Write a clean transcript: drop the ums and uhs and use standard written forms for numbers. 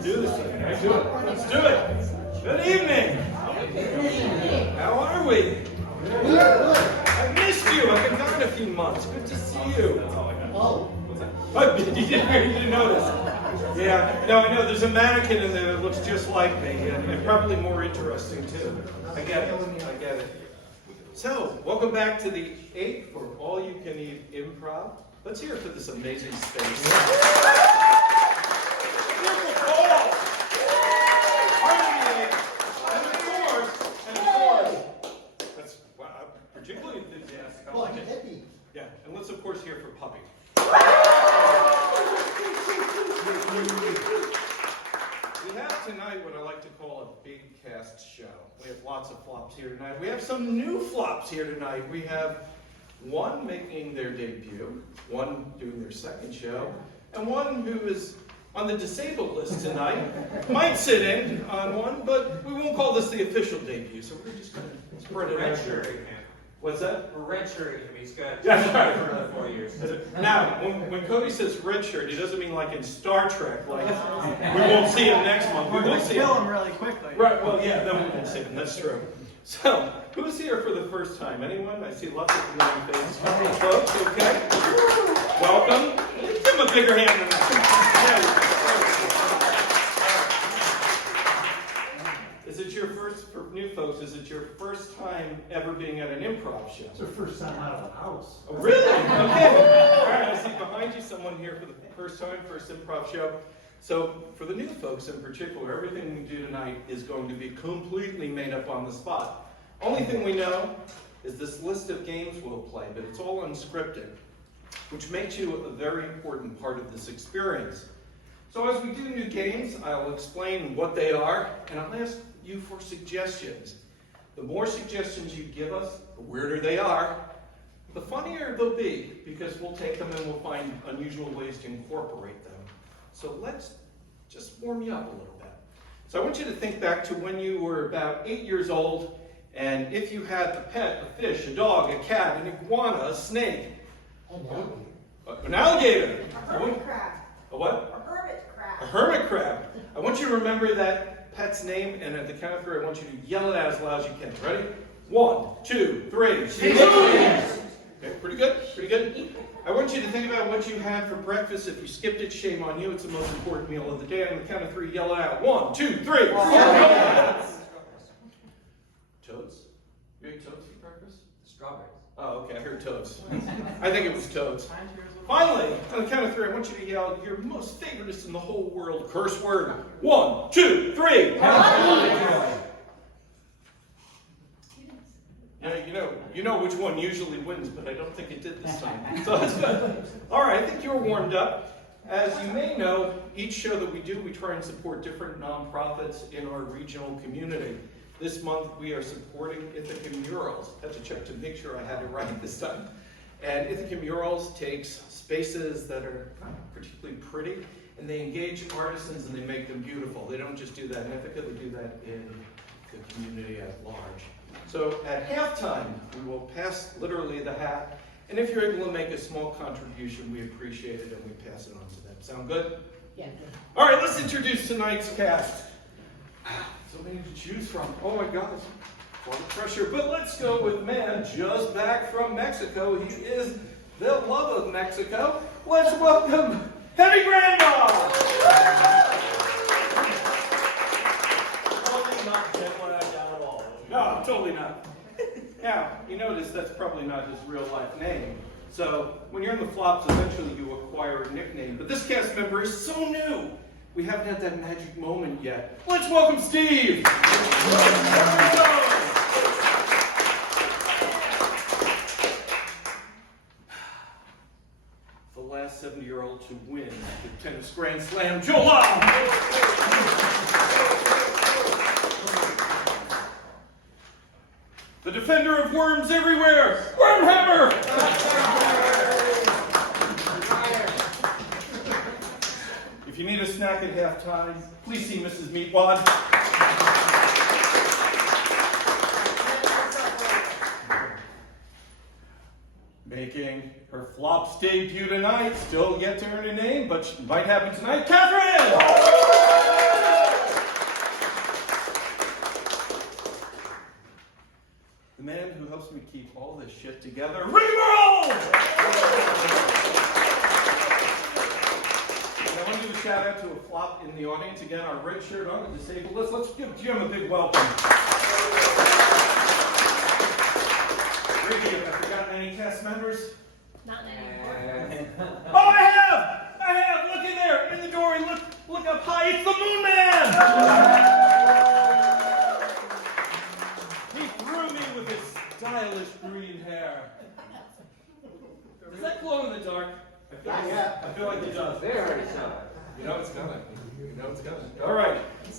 Let's do this thing. Let's do it. Let's do it. Good evening. How are we? I missed you. I've been gone a few months. Good to see you. Oh, you didn't notice. Yeah, no, I know. There's a mannequin in there that looks just like me, and probably more interesting too. I get it. I get it. So, welcome back to the 8th for All You Can Eat Improv. Let's hear it for this amazing space. Beautiful call. And of course, that's particularly enthusiastic. I like it. Yeah, and let's of course hear for Puppy. We have tonight what I like to call a big cast show. We have lots of flops here tonight. We have some new flops here tonight. We have one making their debut, one doing their second show, and one who is on the disabled list tonight. Might sit in on one, but we won't call this the official debut, so we're just going to spread it out. What's that? We're redshirting him. He's got that's right. for another 4 years. Now, when Cody says red shirt, he doesn't mean like in Star Trek, like we won't see him next month. We're going to kill him really quickly. Right, well, yeah, then we won't see him. That's true. So, who's here for the first time? Anyone? I see lots of familiar faces. Folks, okay? Welcome. Give him a bigger hand than that. Is it your first, for new folks, is it your first time ever being at an improv show? It's our first time out of the house. Oh, really? Okay. All right, I see behind you someone here for the first time, first improv show. So, for the new folks in particular, everything we do tonight is going to be completely made up on the spot. Only thing we know is this list of games we'll play, but it's all unscripted, which makes you a very important part of this experience. So as we do new games, I'll explain what they are, and I'll ask you for suggestions. The more suggestions you give us, the weirder they are, the funnier they'll be, because we'll take them and we'll find unusual ways to incorporate them. So let's just warm you up a little bit. So I want you to think back to when you were about 8 years old, and if you had a pet, a fish, a dog, a cat, an iguana, a snake. An alligator. A hermit crab. A what? A hermit crab. A hermit crab. I want you to remember that pet's name, and at the count of 3, I want you to yell it out as loud as you can. Ready? 1, 2, 3. Okay, pretty good, pretty good. I want you to think about what you had for breakfast. If you skipped it, shame on you. It's the most important meal of the day. On the count of 3, yell it out. 1, 2, 3. Toads? You ate toads for breakfast? Strawberries. Oh, okay, I heard toads. I think it was toads. Finally, on the count of 3, I want you to yell your most favoriteest in the whole world curse word. 1, 2, 3. You know which one usually wins, but I don't think it did this time. So that's good. All right, I think you're warmed up. As you may know, each show that we do, we try and support different nonprofits in our regional community. This month, we are supporting Ithaca Murals. I had to check to make sure I had it right this time. And Ithaca Murals takes spaces that are not particularly pretty, and they engage artisans and they make them beautiful. They don't just do that in Ithaca, they do that in the community at large. So at halftime, we will pass literally the hat, and if you're able to make a small contribution, we appreciate it and we pass it on to them. Sound good? Yeah. All right, let's introduce tonight's cast. So many to choose from. Oh my gosh, a lot of pressure. But let's go with man just back from Mexico. He is the love of Mexico. Let's welcome Heavy Grandma. Totally not generalized at all. No, totally not. Now, you notice that's probably not his real life name. So when you're in the flops, eventually you acquire a nickname. But this cast member is so new. We haven't had that magic moment yet. Let's welcome Steve! The last 70-year-old to win the tennis Grand Slam, Joel Long! The defender of worms everywhere, Wormhammer! If you need a snack at halftime, please see Mrs. Meatwad. Making her flops debut tonight, still yet to earn a name, but she might happen tonight, Catherine! keep all this shit together. Rigmarole! And I want to give a shout out to a flop in the audience. Again, our red shirt on, the disabled list. Let's give Jim a big welcome. Ricky, have I forgotten any cast members? Not anymore. Oh, I have! Look in there, in the doorway. Look up high. It's the Moon Man! He threw me with his stylish green hair. Does that glow in the dark? I feel like it does. Very so. You know it's coming. You know it's coming. All right.